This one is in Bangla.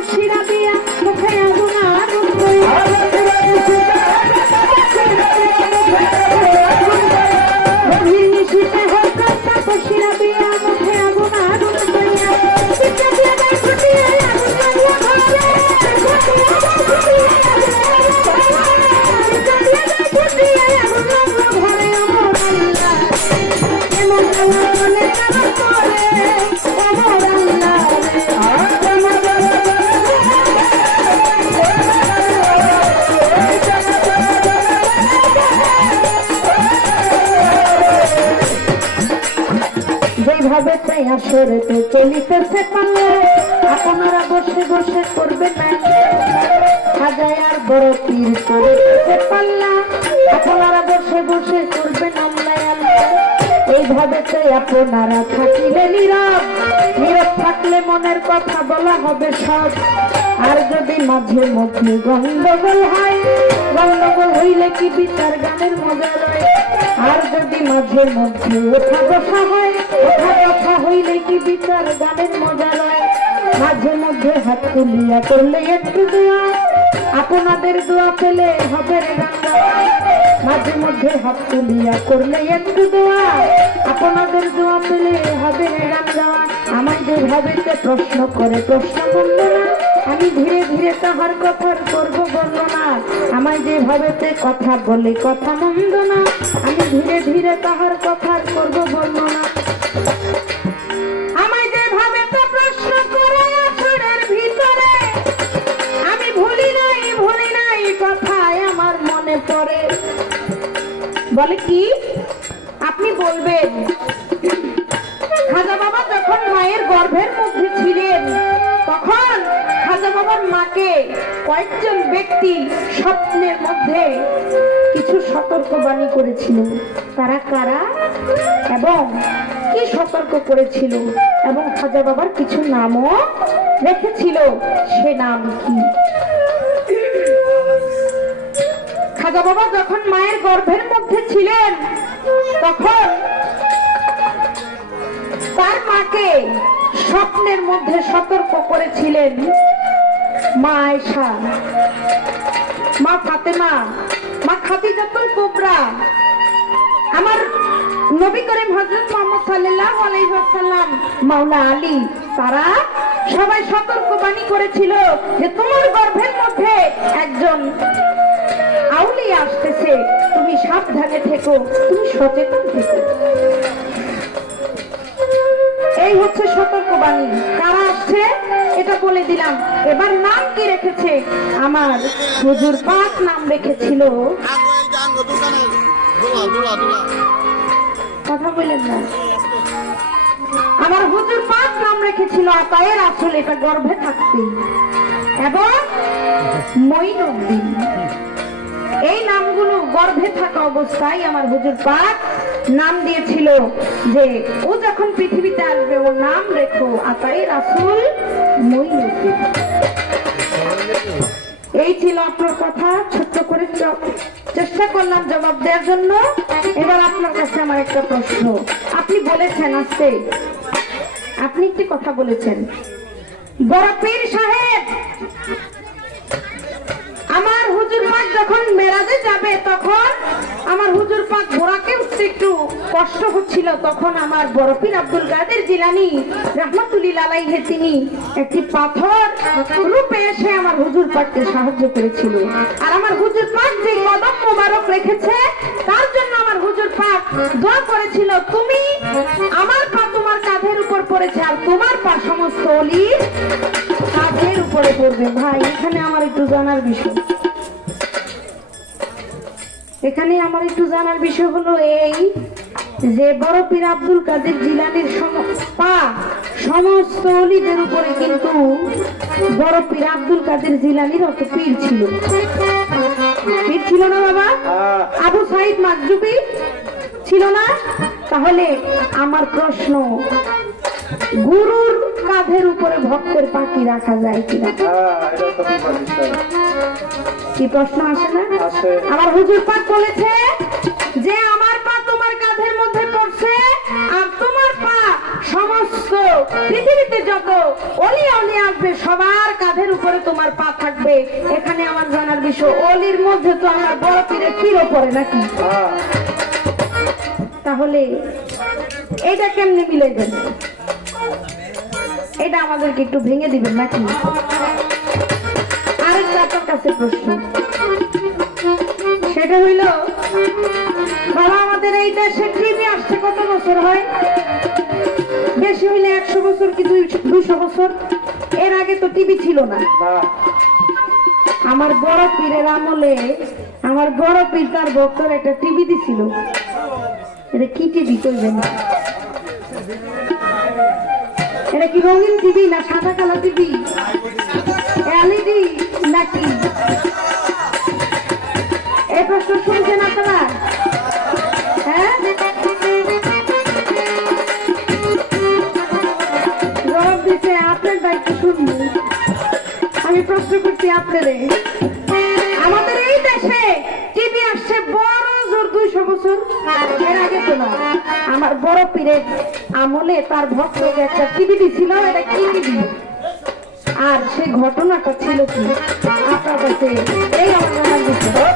বসিরা দিয়া মুখে আগুন আগুন কইয়া গভীর নিশীথে হোক বসিরা দিয়া মুখে আগুন আগুন কইয়া পিঠা দিয়া গায়ে ফুটিয়ে আগুন মারিয়া ঘরে যেভাবে আসরেতে চলিতেছে পাল্লা আপনারা বসে বসে করবেন না সাজায় আর বড় পীর চলিতেছে পাল্লা আপনারা বসে বসে করবেন এইভাবে আপনারা থাকিলে নীরব নীরব থাকলে মনের কথা বলা হবে সব আর যদি মাঝে মধ্যে গন্ডগোল হয় গন্ডগোল হইলে কি বিচার গানের মজা রয় আর যদি মাঝে মধ্যে ওঠা বসা হয় ওঠা কথা হইলে কি বিচার গানের মজা রয় মাঝে মধ্যে হাত তুলিয়া করলে একটু দোয়া আপনাদের দোয়া পেলে হবে রে গান গাওয়া মাঝে মধ্যে হাত তুলিয়া করলে একটু দোয়া আপনাদের দোয়া পেলে হবে রে গান গাওয়া আমার যেভাবে প্রশ্ন করে প্রশ্ন করল না আমি ধীরে ধীরে তাহার কথার করবো বর্ণনা আমায় যেভাবে কথা বলে কথা মন্দ না আমি ধীরে ধীরে তাহার কথার করবো বর্ণনা আমায় যেভাবে প্রশ্ন করে আসরের ভিতরে আমি ভুলি নাই কথায় আমার মনে পড়ে বলে কি আপনি বলবেন খাজা বাবা যখন মায়ের গর্ভের মধ্যে ছিলেন তখন খাজা বাবার মাকে কয়েকজন ব্যক্তি স্বপ্নের মধ্যে কিছু সতর্কবাণী করেছিল তারা কারা এবং কি সতর্ক করেছিল এবং খাজা বাবার কিছু নামও রেখেছিল সে নাম কি খাজা বাবা যখন মায়ের গর্ভের মধ্যে ছিলেন তখন তার মাকে স্বপ্নের মধ্যে সতর্ক করেছিলেন মা আয়েশা মা ফাতেমা মা খাদিজাতুল কুবরা আমার নবী করিম হযরত মুহাম্মদ সাল্লাল্লাহু আলাইহি ওয়াসাল্লাম মাওলা আলী তারা সবাই সতর্কবাণী করেছিল যে তোমার গর্ভের মধ্যে একজন আউলিয়া আসতেছে তুমি সাবধানে থেকো তুমি সচেতন থেকো এই হচ্ছে সতর্কবাণী কারা আসছে এটা বলে দিলাম এবার নাম কি রেখেছে আমার হুজুর পাক নাম রেখেছিল কথা বলেন না আমার হুজুর পাক নাম রেখেছিল আতায়ের আসল এটা গর্ভে থাকতে এবং মঈনুদ্দিন এই নামগুলো গর্ভে থাকা অবস্থায় আমার হুজুর পাক নাম দিয়েছিল যে ও যখন পৃথিবীতে আসবে ওর নাম রেখো আতাই রাসূল মঈনুদ্দিন এই ছিল আপনার কথা ছোট্ট করে চেষ্টা করলাম জবাব দেওয়ার জন্য এবার আপনার কাছে আমার একটা প্রশ্ন আপনি বলেছেন আজকে আপনি একটি কথা বলেছেন বড় পীর সাহেব আমার হুজুর পাক যখন মেরাজে যাবে তখন আমার হুজুর পাক ঘোড়াকে উঠতে একটু কষ্ট হচ্ছিল তখন আমার বড় পীর আব্দুল কাদের জিলানী রাহমাতুল্লাহি আলাইহি তিনি একটি পাথর রূপে এসে আমার হুজুর পাককে সাহায্য করেছিল আর আমার হুজুর পাক যে কদম মোবারক রেখেছে তার জন্য আমার হুজুর পাক দোয়া করেছিল তুমি আমার পা তোমার কাঁধের উপর পড়েছে আর তোমার পা সমস্ত ওলির কাঁধের উপরে পড়বে ভাই এখানে আমার একটু জানার বিষয় হলো এই যে বড় পীর আব্দুল কাদের জিলানীর পা সমস্ত ওলিদের উপরে কিন্তু বড় পীর আব্দুল কাদের জিলানীর অত পীর ছিল না বাবা আবু সাইদ মাকজুবি ছিল না তাহলে আমার প্রশ্ন গুরুর কাঁধের উপরে ভক্তের পাখি রাখা যায় কিনা কি প্রশ্ন আসে না আমার হুজুর পাক বলেছে যে আমার পা তোমার কাঁধের মধ্যে পড়ছে আর তোমার পা সমস্ত পৃথিবীতে যত অলি অলি আসবে সবার কাঁধের উপরে তোমার পা থাকবে। এখানে আমার জানার বিষয়, অলির মধ্যে তো আমার বড় পীরের পীরও পড়ে নাকি? তাহলে এটা কেমনে মিলে যাবে? এটা আমাদেরকে একটু ভেঙে দিবেন নাকি? আরেকটা আপনার কাছে প্রশ্ন, সেটা হইল, বাবা আমাদের এই দেশে টিভি আসছে কত বছর হয়? বেশি হইলে 100 বছর কি 200 বছর। এর আগে তো টিভি ছিল না। আমার বড় পীরের আমলে আমার বড় পীর তার ভক্তর একটা টিভি দিছিল। এটা কি টিভি করবেন? এটা কি রঙিন টিভি না সাদা কালো টিভি, এলইডি নাকি? এই প্রশ্ন শুনছেন আপনারা? হ্যাঁ, জবাব দিতে আপনার দায়িত্ব শুনবো। আমি প্রশ্ন করছি আপনারে, আমাদের এই দেশে টিভি আসছে বড় জোর 200 বছর। এর আগে তো না। আমার বড় পীরের আমলে তার ভক্তকে একটা টিভি দিছিল। এটা কি টিভি আর সেই ঘটনাটা ছিল কি আপনার কাছে? এই আমার জানার বিষয়।